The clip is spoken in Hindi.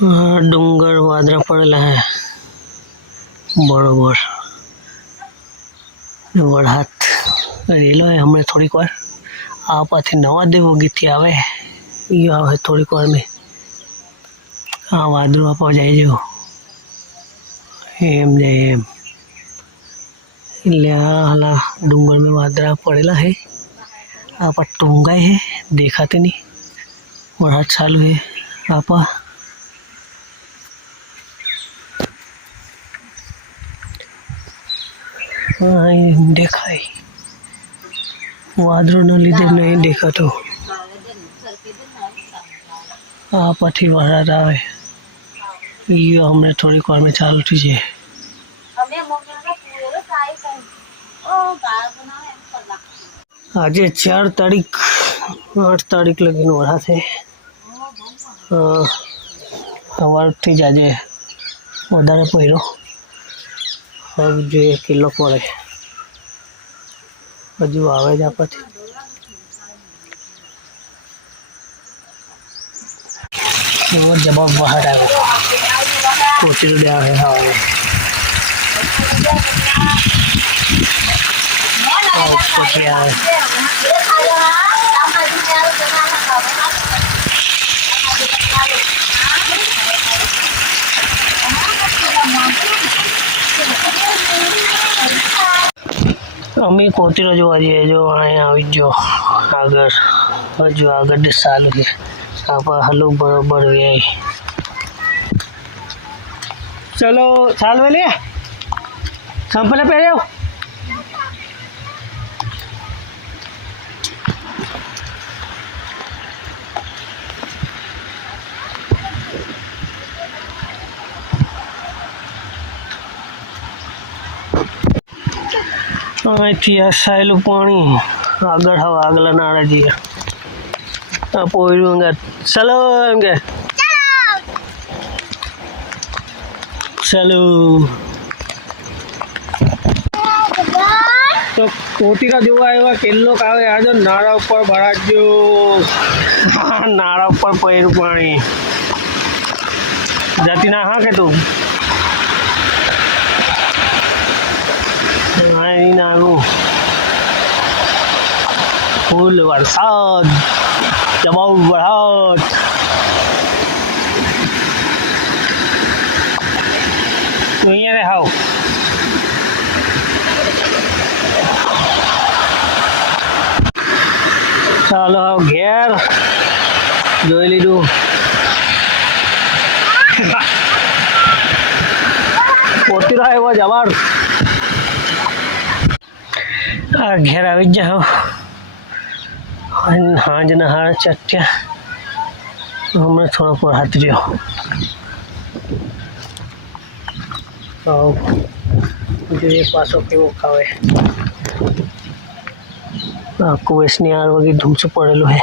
डूंगर वादरा पड़ेला है बरोबर वरहात रेलो है हमने थोड़ी वार आ पाछी नवा देवो गीत आवे ये आवे थोड़ी वार में आ वादरू आप जाए जो एम जाए एम એટલે આ हला डूंगर में वादरा पड़ेला है आप टूंगाई है देखाते नहीं वरहात चालू है आपा देखाय वादरों न लीधे नहीं देखा तो आ पछी वरसाद आवे ये हमने थोड़ी वार में चालू थी जाए आज 4 तारीख 8 तारीख लगी वरसाद है सवारथी ज आज वधारे पड्यो अब जो किलो पड़े हजू आवे ज पछी जवाब बहार आवे कोचरू दे आवे हवा कोचरी आवे अमी कोचरो जो आज जो जो आगर हजू आगर चालू है आप हलो बराबर वे चलो चाल में लिया संपले पहले साइल पानी आगर हवा आगला नाड़ा जी पोयरूंगा चलो एमके चलो तो कोटीरा जो आया किलो कावे आज नाड़ा ऊपर भरा जो नाड़ा ऊपर पैरू पानी जाती ना हाँ के तू फूल वरसाद जवाब वरसाद तो ये हाउ चलो घेर जो लीधु पोती रहा जवाब आ घेर आ जाओ हाज नहार चट्या हमने थोड़ा पर हाथ जो ये पासों के वो खावे कुएस नहीं आर वगी धूम से पड़ेलो है।